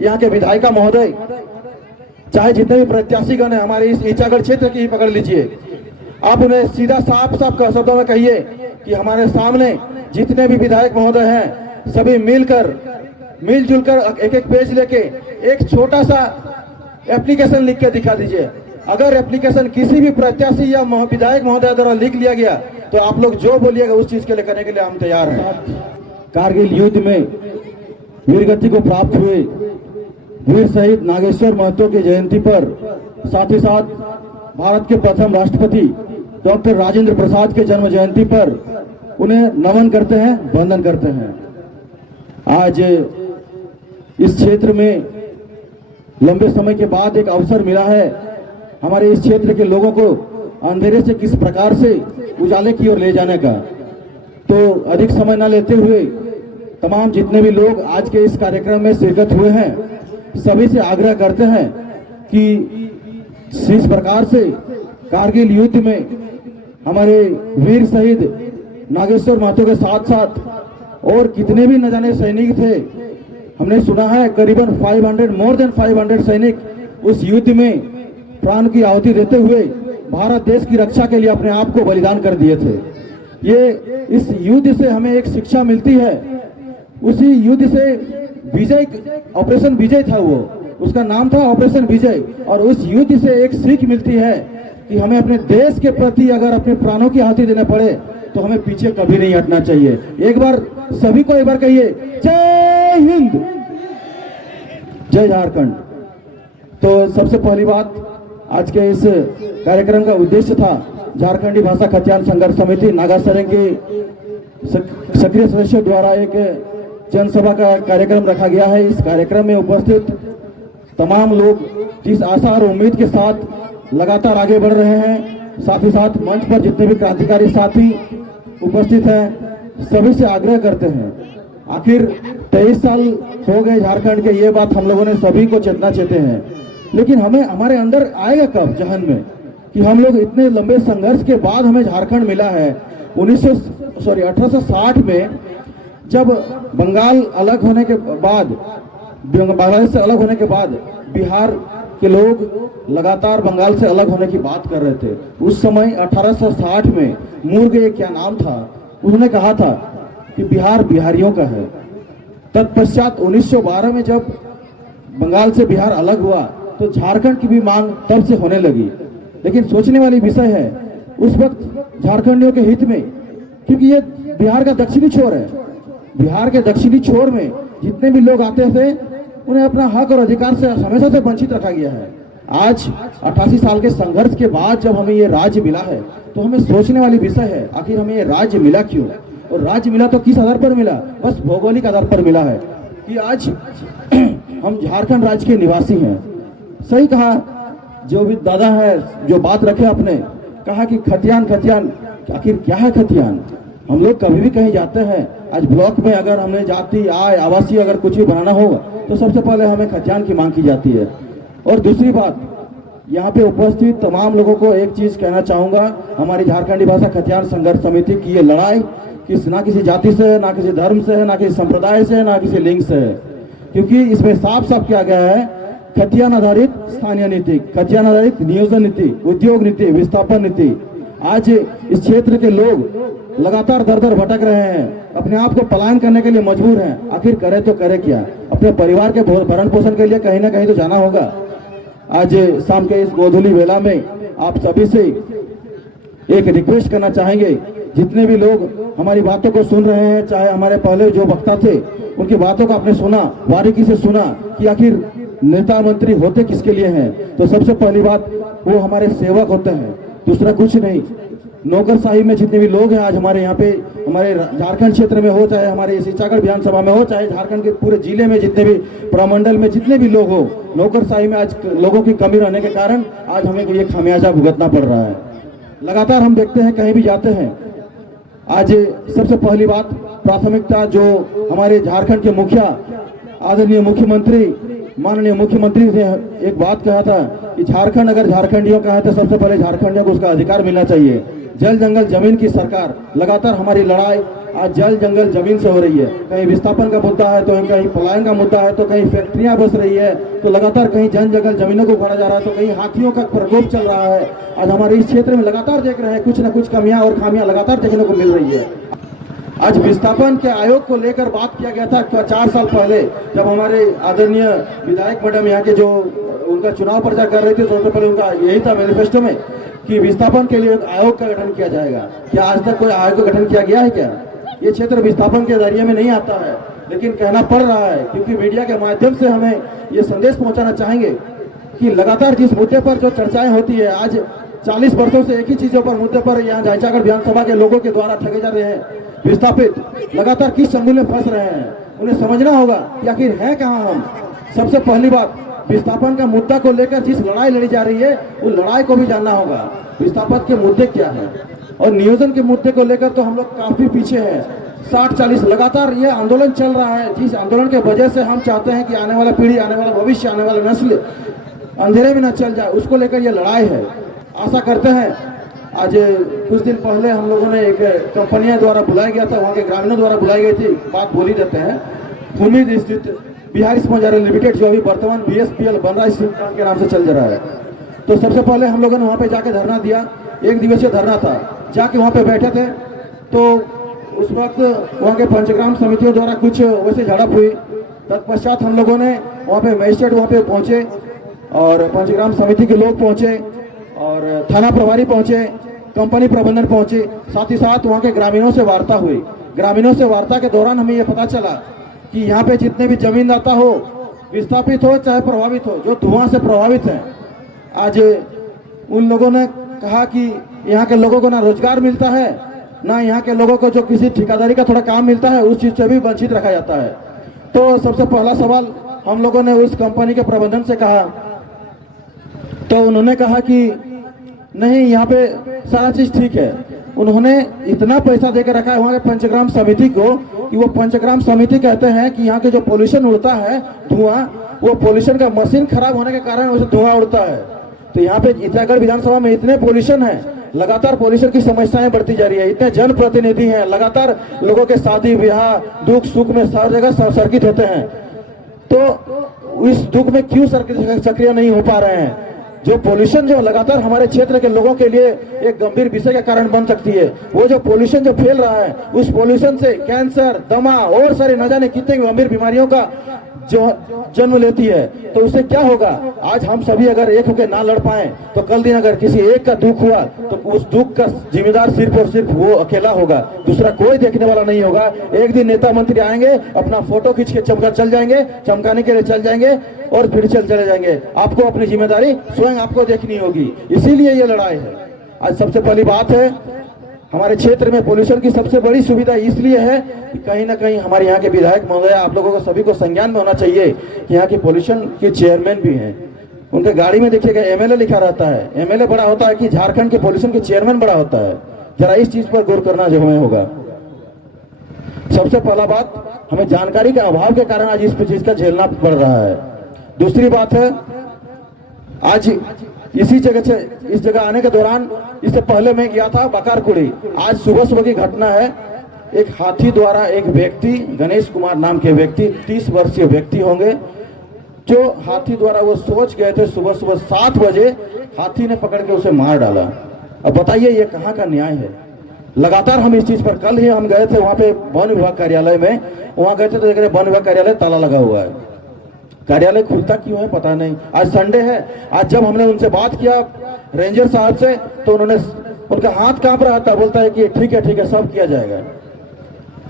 यहाँ के विधायिका महोदय, चाहे जितने भी प्रत्याशीगण हैं हमारे इस ईचागढ़ क्षेत्र की ही पकड़ लीजिए, आप उन्हें सीधा साफ साफ शब्दों में कहिए कि हमारे सामने जितने भी विधायक महोदय हैं सभी मिलजुल कर एक एक पेज लेके एक छोटा सा एप्लीकेशन लिख के दिखा दीजिए। अगर एप्लीकेशन किसी भी प्रत्याशी या विधायक महोदय द्वारा लिख लिया गया तो आप लोग जो बोलिएगा उस चीज के लिए करने के लिए हम तैयार हैं। कारगिल युद्ध में वीरगति को प्राप्त हुए वीर शहीद नागेश्वर महतो की जयंती पर, साथ ही साथ भारत के प्रथम राष्ट्रपति डॉक्टर राजेंद्र प्रसाद के जन्म जयंती पर उन्हें नमन करते हैं, वंदन करते हैं। आज इस क्षेत्र में लंबे समय के बाद एक अवसर मिला है हमारे इस क्षेत्र के लोगों को अंधेरे से किस प्रकार से उजाले की ओर ले जाने का। तो अधिक समय न लेते हुए तमाम जितने भी लोग आज के इस कार्यक्रम में शिरकत हुए हैं सभी से आग्रह करते हैं कि इस प्रकार से कारगिल युद्ध में हमारे वीर शहीद नागेश्वर महतो के साथ साथ और कितने भी न जाने सैनिक थे, हमने सुना है करीबन 500 मोर देन 500 सैनिक उस युद्ध में प्राण की आहुति देते हुए भारत देश की रक्षा के लिए अपने आप को बलिदान कर दिए थे। ये इस युद्ध से हमें एक शिक्षा मिलती है। उसी युद्ध से विजय, ऑपरेशन विजय था, वो उसका नाम था ऑपरेशन विजय। और उस युद्ध से एक सीख मिलती है कि हमें अपने देश के प्रति अगर अपने प्राणों की आहुति देने पड़े तो हमें पीछे कभी नहीं हटना चाहिए। एक बार सभी को एक बार कहिए, जय हिंद, जय झारखंड। तो सबसे पहली बात, आज के इस कार्यक्रम का उद्देश्य था झारखंडी भाषा खतियान संघर्ष समिति नागा सरेंग के सक्रिय सदस्यों द्वारा एक जनसभा का कार्यक्रम रखा गया है। इस कार्यक्रम में उपस्थित तमाम लोग जिस आशा और उम्मीद के साथ लगातार आगे बढ़ रहे हैं, साथ ही साथ मंच पर जितने भी क्रांतिकारी साथी उपस्थित हैं सभी से आग्रह करते हैं, आखिर 23 साल हो गए झारखंड के, ये बात हम लोगों ने सभी को चेतना चाहते हैं, लेकिन हमें हमारे अंदर आएगा कब जहन में कि हम लोग इतने लंबे संघर्ष के बाद हमें झारखंड मिला है। 1860 में जब बंगाल अलग होने के बाद, बांग्लादेश से अलग होने के बाद बिहार के लोग लगातार बंगाल से अलग होने की बात कर रहे थे। उस समय 1860 में मुर्गे क्या नाम था, उन्होंने कहा था कि बिहार बिहारियों का है। तत्पश्चात 1912 में जब बंगाल से बिहार अलग हुआ तो झारखंड की भी मांग तब से होने लगी। लेकिन सोचने वाली विषय है उस वक्त झारखंडियों के हित में, क्योंकि ये बिहार का दक्षिणी छोर है, बिहार के दक्षिणी छोर में जितने भी लोग आते थे उन्हें अपना हक और अधिकार से हमेशा से वंचित रखा गया है। आज 88 साल के संघर्ष के बाद जब हमें ये राज्य मिला है तो हमें सोचने वाली विषय है आखिर हमें ये राज्य मिला क्यों, और राज्य मिला तो किस आधार पर मिला, बस भौगोलिक आधार पर मिला है कि आज हम झारखंड राज्य के निवासी हैं। सही कहा जो भी दादा है, जो बात रखे आपने, कहा कि खतियान आखिर क्या है खतियान। हम लोग कभी भी कहीं जाते हैं, आज ब्लॉक में अगर हमें जाति आय आवासीय अगर कुछ भी बनाना होगा तो सबसे पहले हमें खतियान की मांग की जाती है। और दूसरी बात, यहाँ पे उपस्थित तमाम लोगों को एक चीज कहना चाहूंगा, हमारी झारखंडी भाषा खतियान संघर्ष समिति की ये लड़ाई ना किसी जाति से है, ना किसी धर्म से है, ना किसी संप्रदाय से है, ना किसी लिंग से है, क्योंकि इसमें साफ साफ किया गया है खतियान आधारित स्थानीय नीति, खतियान आधारित नियोजन नीति, उद्योग नीति, विस्थापन नीति। आज इस क्षेत्र के लोग लगातार दर दर भटक रहे हैं, अपने आप को पलायन करने के लिए मजबूर हैं। आखिर करे तो करे क्या, अपने परिवार के भरण पोषण के लिए कहीं ना कहीं तो जाना होगा। आज शाम के इस गोधूली वेला में आप सभी से एक रिक्वेस्ट करना चाहेंगे, जितने भी लोग हमारी बातों को सुन रहे हैं, चाहे हमारे पहले जो वक्ता थे उनकी बातों को आपने सुना, बारीकी से सुना कि आखिर नेता मंत्री होते किसके लिए हैं। तो सबसे पहली बात, वो हमारे सेवक होते हैं, दूसरा कुछ नहीं। नौकरशाही में जितने भी लोग हैं आज हमारे यहाँ पे, हमारे झारखंड क्षेत्र में हो, चाहे हमारे इस ईचागढ़ विधानसभा में हो, चाहे झारखंड के पूरे जिले में जितने भी प्रमंडल में जितने भी लोग हो, नौकरशाही में आज लोगों की कमी रहने के कारण आज हमें ये खामियाजा भुगतना पड़ रहा है। लगातार हम देखते हैं कहीं भी जाते हैं, आज सबसे पहली बात प्राथमिकता जो हमारे झारखंड के मुखिया आदरणीय मुख्यमंत्री माननीय मुख्यमंत्री ने एक बात कहा था कि झारखंड अगर झारखंडियों का है तो सबसे पहले झारखंडियों को उसका अधिकार मिलना चाहिए। जल जंगल जमीन की सरकार, लगातार हमारी लड़ाई आज जल जंगल जमीन से हो रही है। कहीं विस्थापन का मुद्दा है तो कहीं पलायन का मुद्दा है, तो कहीं फैक्ट्रियां बस रही है, तो लगातार कहीं जन जंगल जमीनों को उखाड़ा जा रहा है, तो कहीं हाथियों का प्रकोप चल रहा है। आज हमारे इस क्षेत्र में लगातार देख रहे हैं कुछ न कुछ कमियां और खामियां लगातार देखने को मिल रही है। आज विस्थापन के आयोग को लेकर बात किया गया था 4 साल पहले, जब हमारे आदरणीय विधायक मैडम यहाँ के जो उनका चुनाव प्रचार कर रहे थे, तो सबसे पहले उनका यही था मैनिफेस्टो में कि विस्थापन के लिए एक आयोग का गठन किया जाएगा। क्या आज तक कोई आयोग का गठन किया गया है क्या? ये क्षेत्र विस्थापन के दायरे में नहीं आता है, लेकिन कहना पड़ रहा है क्योंकि मीडिया के माध्यम से हमें ये संदेश पहुंचाना चाहेंगे कि लगातार जिस मुद्दे पर जो चर्चाएं होती है, आज 40 वर्षों से एक ही चीजों पर मुद्दे पर यहाँ जायचागढ़ विधानसभा के लोगों के द्वारा ठगे जा रहे हैं। विस्थापित लगातार किस चंगुल में फंस रहे हैं, उन्हें समझना होगा कि आखिर है कहाँ हम। सबसे पहली बात, विस्थापन का मुद्दा को लेकर जिस लड़ाई लड़ी जा रही है, उस लड़ाई को भी जानना होगा। विस्थापन के मुद्दे क्या है और नियोजन के मुद्दे को लेकर तो हम लोग काफी पीछे हैं। 60-40 लगातार ये आंदोलन चल रहा है, जिस आंदोलन के वजह से हम चाहते हैं कि आने वाला पीढ़ी, आने वाला भविष्य, आने वाला नस्ल अंधेरे में न चल जाए, उसको लेकर ये लड़ाई है। आशा करते हैं, आज कुछ दिन पहले हम लोगों ने एक कंपनियां द्वारा बुलाया गया था, वहाँ के ग्रामीणों द्वारा बुलाई गई थी, बात बोल ही देते हैं। भूमि स्थित बिहारी स्पंज लिमिटेड जो अभी वर्तमान BSPL बन रहा है, स्टील प्लांट के नाम से चल रहा है। तो सबसे पहले हम लोगों ने वहाँ पे जाके धरना दिया, 1 दिवसीय धरना था। जाके वहाँ पे बैठे थे तो उस वक्त वहाँ के पंचग्राम समितियों द्वारा कुछ वैसे झड़प हुई। तत्पश्चात हम लोगों ने वहाँ पे मजिस्ट्रेट वहाँ पे पहुँचे और पंचग्राम समिति के लोग पहुँचे और थाना प्रभारी पहुँचे, कंपनी प्रबंधन पहुँचे, साथ ही साथ वहाँ के ग्रामीणों से वार्ता हुई। ग्रामीणों से वार्ता के दौरान हमें ये पता चला कि यहाँ पे जितने भी जमीनदाता हो, विस्थापित हो चाहे प्रभावित हो, जो धुआं से प्रभावित हैं, आज उन लोगों ने कहा कि यहाँ के लोगों को ना रोजगार मिलता है, ना यहाँ के लोगों को जो किसी ठेकेदारी का थोड़ा काम मिलता है, उस चीज से भी वंचित रखा जाता है। तो सबसे पहला सवाल हम लोगों ने उस कंपनी के प्रबंधन से कहा, तो उन्होंने कहा कि नहीं, यहाँ पे सारा चीज ठीक है। उन्होंने इतना पैसा देकर रखा है वहाँ के पंचग्राम समिति को कि वो पंचग्राम समिति कहते हैं कि यहाँ के जो पोल्यूशन उड़ता है, धुआं, वो पोल्यूशन का मशीन खराब होने के कारण उसे धुआं उड़ता है। तो यहाँ पे इटागढ़ विधानसभा में इतने पोल्यूशन है, लगातार पोल्यूशन की समस्याएं बढ़ती जा रही है। इतने जनप्रतिनिधि हैं, लगातार लोगों के शादी ब्याह दुख सुख में हर जगह सर्किट होते हैं, तो इस दुख में क्यों सक्रिय नहीं हो पा रहे हैं? जो पोल्यूशन जो लगातार हमारे क्षेत्र के लोगों के लिए एक गंभीर विषय का कारण बन सकती है, वो जो पोल्यूशन जो फैल रहा है, उस पोल्यूशन से कैंसर, दमा और सारे न जाने कितने गंभीर बीमारियों का जो जन्म लेती है। तो उससे क्या होगा? आज हम सभी अगर एक होकर ना लड़ पाए तो कल दिन अगर किसी एक का दुख हुआ तो उस दुख का जिम्मेदार सिर्फ और सिर्फ वो अकेला होगा, दूसरा कोई देखने वाला नहीं होगा। एक दिन नेता मंत्री आएंगे, अपना फोटो खींच के चमका चल जाएंगे, चमकाने के लिए चल जाएंगे और फिर चले जाएंगे। आपको अपनी जिम्मेदारी स्वयं आपको देखनी होगी, इसीलिए ये लड़ाई है। आज सबसे पहली बात है, हमारे क्षेत्र में पोल्यूशन की सबसे बड़ी सुविधा इसलिए है कि कहीं ना कहीं हमारे यहाँ के विधायक महोदय, आप लोगों को सभी को संज्ञान में होना चाहिए कि यहाँ के पोल्यूशन के चेयरमैन भी हैं। उनके गाड़ी में देखिएगा MLA लिखा रहता है। MLA बड़ा होता है कि झारखंड के पोल्यूशन के चेयरमैन बड़ा होता है? जरा इस चीज पर गौर करना जो हमें होगा। सबसे पहला बात, हमें जानकारी के अभाव के कारण आज इस चीज का झेलना पड़ रहा है। दूसरी बात है, आज इसी जगह से इस जगह आने के दौरान, इससे पहले मैं गया था बकारकुड़ी। आज सुबह की घटना है, एक हाथी द्वारा एक व्यक्ति, गणेश कुमार नाम के व्यक्ति, 30 वर्षीय व्यक्ति होंगे, जो हाथी द्वारा वो सोच गए थे सुबह 7 बजे, हाथी ने पकड़ के उसे मार डाला। अब बताइए ये कहाँ का न्याय है? लगातार हम इस चीज पर, कल ही हम गए थे वहां पे वन विभाग कार्यालय में, वहां गए थे तो देख रहे वन विभाग कार्यालय ताला लगा हुआ है। कार्यालय खुलता क्यों है पता नहीं। आज संडे है। आज जब हमने उनसे बात किया रेंजर साहब से, तो उन्होंने, उनका हाथ कांप रहा था, बोलता है कि ठीक है सब किया जाएगा।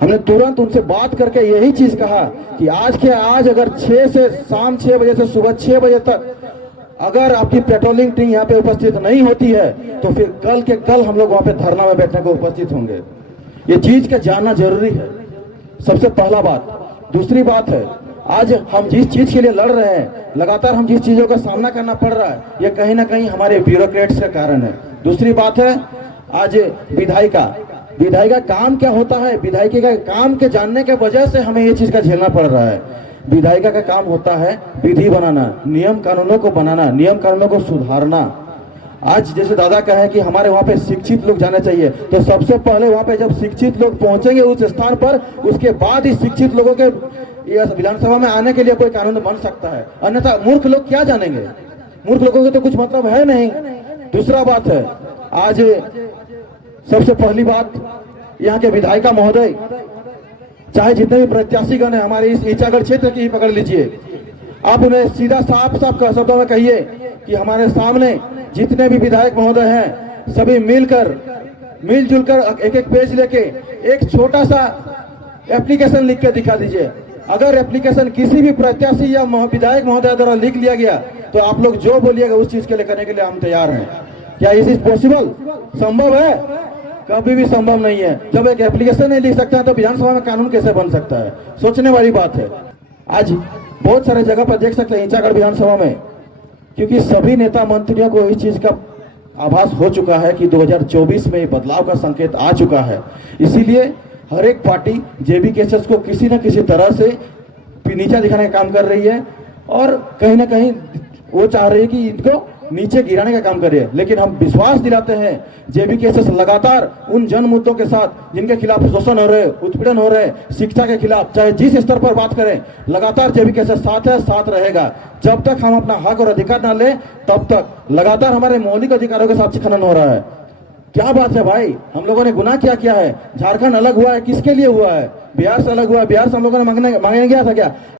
हमने तुरंत उनसे बात करके यही चीज कहा कि आज अगर 6 से शाम 6 बजे से सुबह 6 बजे तक अगर आपकी पेट्रोलिंग टीम यहाँ पे उपस्थित नहीं होती है तो फिर कल के कल हम लोग वहां पे धरना में बैठने को उपस्थित होंगे। ये चीज का जानना जरूरी है, सबसे पहला बात। दूसरी बात है, आज हम जिस चीज के लिए लड़ रहे हैं, लगातार हम जिस चीजों का सामना करना पड़ रहा है, ये कहीं ना कहीं हमारे ब्यूरोक्रेट्स के कारण है। दूसरी बात है, आज विधायिका काम क्या होता है, विधायिका का काम के जानने के वजह से हमें ये चीज का झेलना पड़ रहा है। विधायिका का काम होता है विधि बनाना, नियम कानूनों को बनाना, नियम कानूनों को सुधारना। आज जैसे दादा कहे कि हमारे वहाँ पे शिक्षित लोग जाने चाहिए, तो सबसे पहले वहाँ पे जब शिक्षित लोग पहुंचेंगे उस स्थान पर, उसके बाद ही शिक्षित लोगों के विधानसभा में आने के लिए कोई कानून बन सकता है। अन्यथा मूर्ख लोग क्या जानेंगे? मूर्ख लोगों को तो कुछ मतलब है नहीं। दूसरा बात है, आज सबसे पहली बात, यहाँ के विधायिका महोदय, चाहे जितने भी प्रत्याशीगण है हमारे इस ईचागढ़ क्षेत्र की ही पकड़ लीजिए, आप उन्हें सीधा साफ साफ शब्दों में कहिए कि हमारे सामने जितने भी विधायक महोदय हैं सभी मिलजुल कर एक एक पेज लेके एक छोटा सा एप्लीकेशन लिख के दिखा दीजिए। अगर एप्लीकेशन किसी भी प्रत्याशी या विधायक महोदय द्वारा लिख लिया गया तो आप लोग जो बोलिएगा उस चीज के लिए करने के लिए हम तैयार हैं। क्या इज पॉसिबल? संभव है? कभी भी संभव नहीं है। जब एक एप्लीकेशन नहीं लिख सकता है तो विधानसभा में कानून कैसे बन सकता है? सोचने वाली बात है। आज बहुत सारे जगह पर देख सकते हैं ईचागढ़ विधानसभा में, क्योंकि सभी नेता मंत्रियों को इस चीज का आभास हो चुका है कि 2024 में बदलाव का संकेत आ चुका है। इसीलिए हर एक पार्टी जेबी केसर्स को किसी न किसी तरह से नीचा दिखाने का काम कर रही है और कहीं ना कहीं वो चाह रही है कि इनको नीचे गिराने का काम कर रही है। लेकिन हम विश्वास दिलाते हैं जेबी केसर्स लगातार उन जन मुद्दों के साथ जिनके खिलाफ शोषण हो रहे, उत्पीड़न हो रहे, शिक्षा के खिलाफ, चाहे जिस स्तर पर बात करें, लगातार जेबी केसर्स साथ है, साथ रहेगा। जब तक हम अपना हक और अधिकार ना लें तब तक लगातार हमारे मौलिक अधिकारों के साथ खनन हो रहा है। क्या बात है भाई? हम लोगों ने गुनाह क्या किया है? झारखंड अलग हुआ है, किसके लिए हुआ है? बिहार से अलग हुआ है, बिहार से हम लोगों ने मांगने गया था क्या?